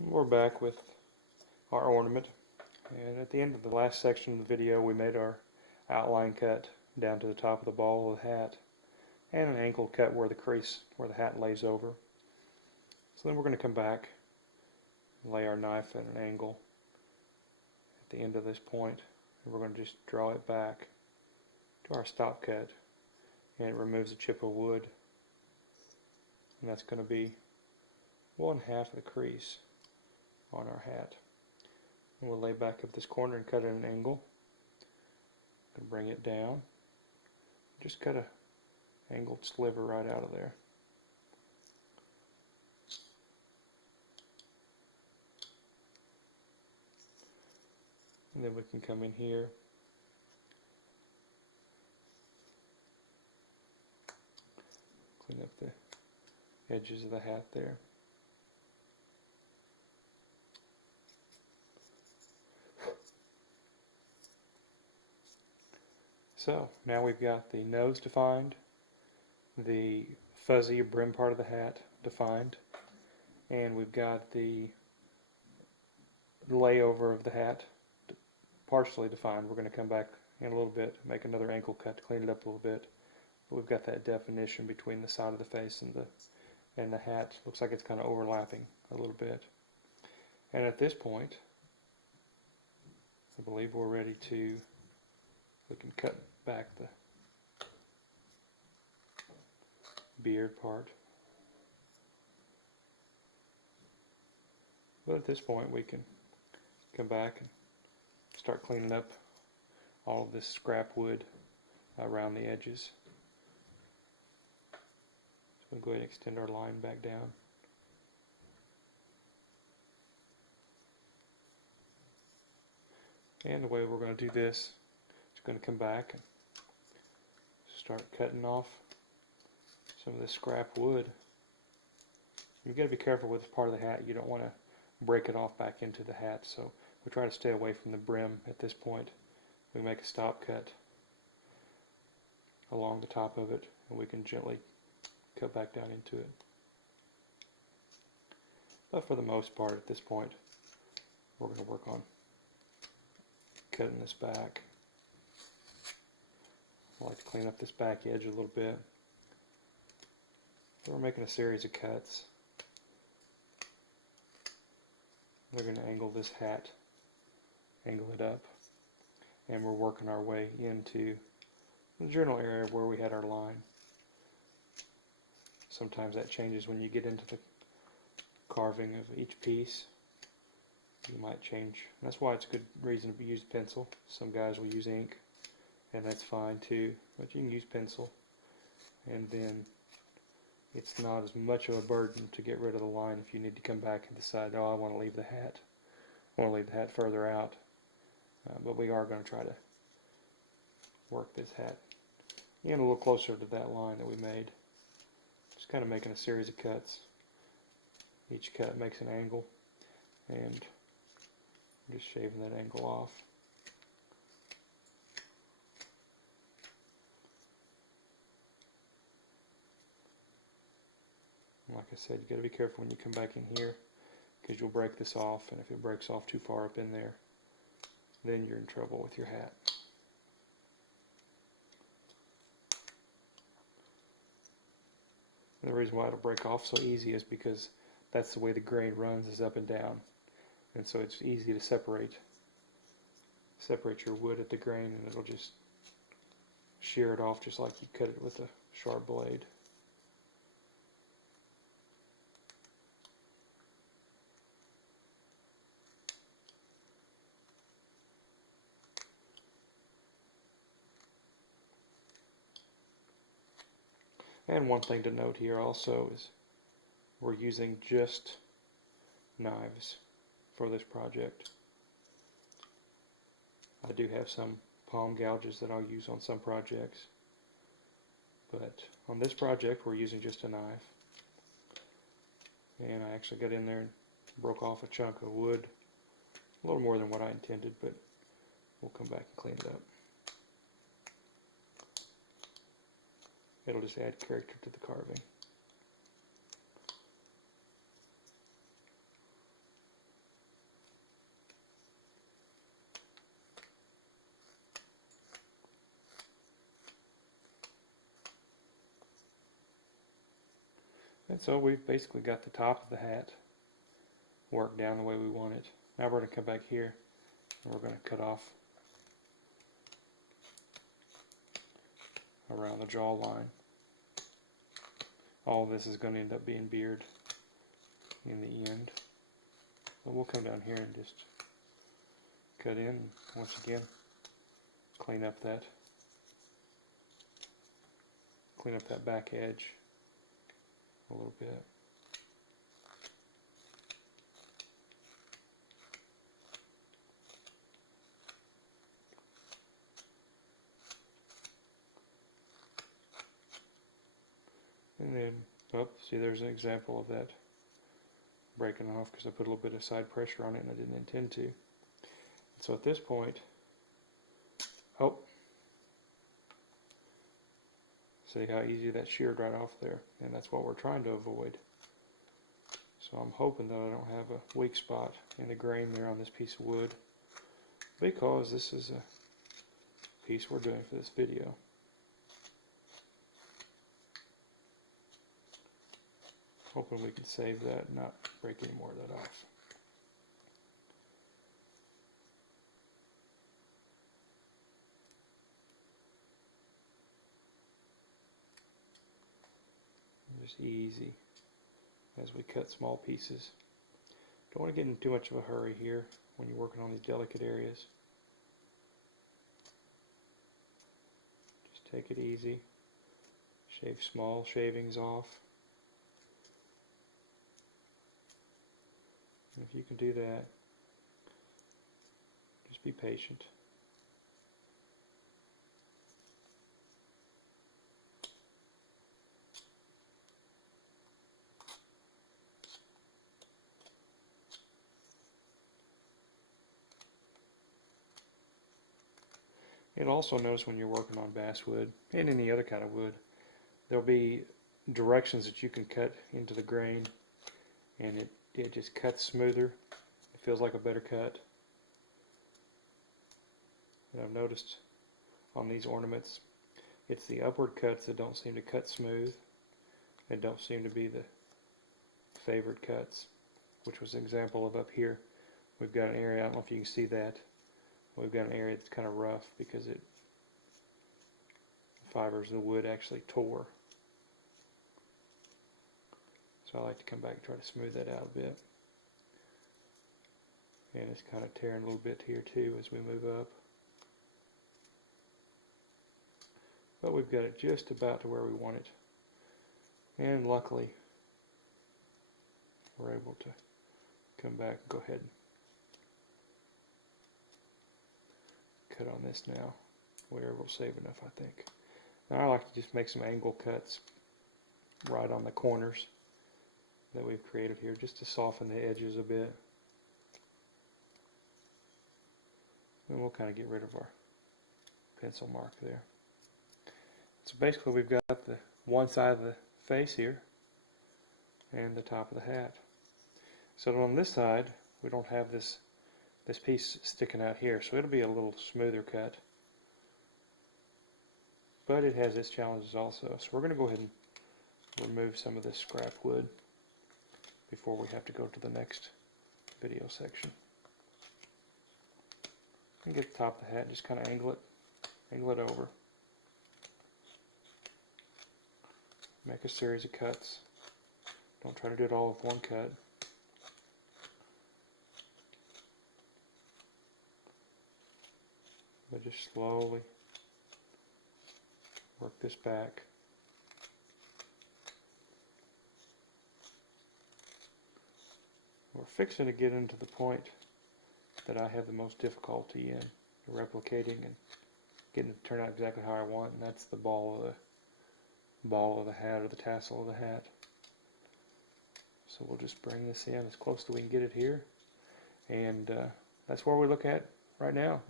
We're back with our ornament, and at the end of the last section of the video we made our outline cut down to the top of the ball of the hat and an angle cut where the crease where the hat lays over. So then we're going to come back and lay our knife at an angle at the end of this point, and we're going to just draw it back to our stop cut, and it removes a chip of wood, and that's going to be 1/2 of the crease on our hat. And we'll lay back up this corner and cut at an angle and bring it down. Just cut a angled sliver right out of there. And then we can come in here, clean up the edges of the hat there. So now we've got the nose defined, the fuzzy brim part of the hat defined, and we've got the layover of the hat partially defined. We're going to come back in a little bit, make another ankle cut to clean it up a little bit. But we've got that definition between the side of the face and the hat. Looks like it's kind of overlapping a little bit. And at this point, I believe we're ready to, we can cut back the beard part. But at this point we can come back and start cleaning up all of this scrap wood around the edges. So we'll go ahead and extend our line back down. And the way we're going to do this is going to come back and start cutting off some of this scrap wood. You've got to be careful with this part of the hat. You don't want to break it off back into the hat, so we try to stay away from the brim at this point. We make a stop cut along the top of it, and we can gently cut back down into it. But for the most part at this point, we're going to work on cutting this back. I like to clean up this back edge a little bit. So we're making a series of cuts. We're going to angle this hat, angle it up, and we're working our way into the general area where we had our line. Sometimes that changes when you get into the carving of each piece. You might change. That's why it's a good reason to use pencil. Some guys will use ink, and that's fine too, but you can use pencil, and then it's not as much of a burden to get rid of the line if you need to come back and decide, oh, I want to leave the hat. I want to leave the hat further out. But we are going to try to work this hat in a little closer to that line that we made. Just kind of making a series of cuts. Each cut makes an angle, and just shaving that angle off. Like I said, you got to be careful when you come back in here, because you'll break this off, and if it breaks off too far up in there, then you're in trouble with your hat. And the reason why it'll break off so easy is because that's the way the grain runs, is up and down, and so it's easy to separate your wood at the grain, and it'll just shear it off just like you cut it with a sharp blade. And one thing to note here also is we're using just knives for this project. I do have some palm gouges that I'll use on some projects, but on this project we're using just a knife. And I actually got in there and broke off a chunk of wood, a little more than what I intended, but we'll come back and clean it up. It'll just add character to the carving. And so we've basically got the top of the hat worked down the way we want it. Now we're going to come back here and we're going to cut off around the jawline. All of this is going to end up being beard in the end. But we'll come down here and just cut in and once again clean up that back edge a little bit. And then, see, there's an example of that breaking off because I put a little bit of side pressure on it and I didn't intend to. So at this point, see how easy that sheared right off there, and that's what we're trying to avoid. So I'm hoping that I don't have a weak spot in the grain there on this piece of wood, because this is a piece we're doing for this video. Hoping we can save that and not break any more of that off. Just easy as we cut small pieces. Don't want to get in too much of a hurry here when you're working on these delicate areas. Just take it easy. Shave small shavings off. And if you can do that, just be patient. You'll also notice when you're working on basswood and any other kind of wood, there'll be directions that you can cut into the grain, and it just cuts smoother. It feels like a better cut. And I've noticed on these ornaments, it's the upward cuts that don't seem to cut smooth. They don't seem to be the favored cuts, which was an example of up here. We've got an area, I don't know if you can see that. We've got an area that's kind of rough because the fibers of the wood actually tore. So I like to come back and try to smooth that out a bit. And it's kind of tearing a little bit here too as we move up. But we've got it just about to where we want it. And luckily, we're able to come back and go ahead and cut on this now. We're able to save enough, I think. Now I like to just make some angle cuts right on the corners that we've created here, just to soften the edges a bit. And we'll kind of get rid of our pencil mark there. So basically we've got the one side of the face here and the top of the hat. So on this side we don't have this piece sticking out here, so it'll be a little smoother cut. But it has its challenges also. So we're going to go ahead and remove some of this scrap wood before we have to go to the next video section. And get the top of the hat, just kind of angle it over. Make a series of cuts. Don't try to do it all with one cut. But just slowly work this back. We're fixing to get into the point that I have the most difficulty in replicating and getting it to turn out exactly how I want, and that's the ball of the hat, or the tassel of the hat. So we'll just bring this in as close as we can get it here, and that's where we look at right now.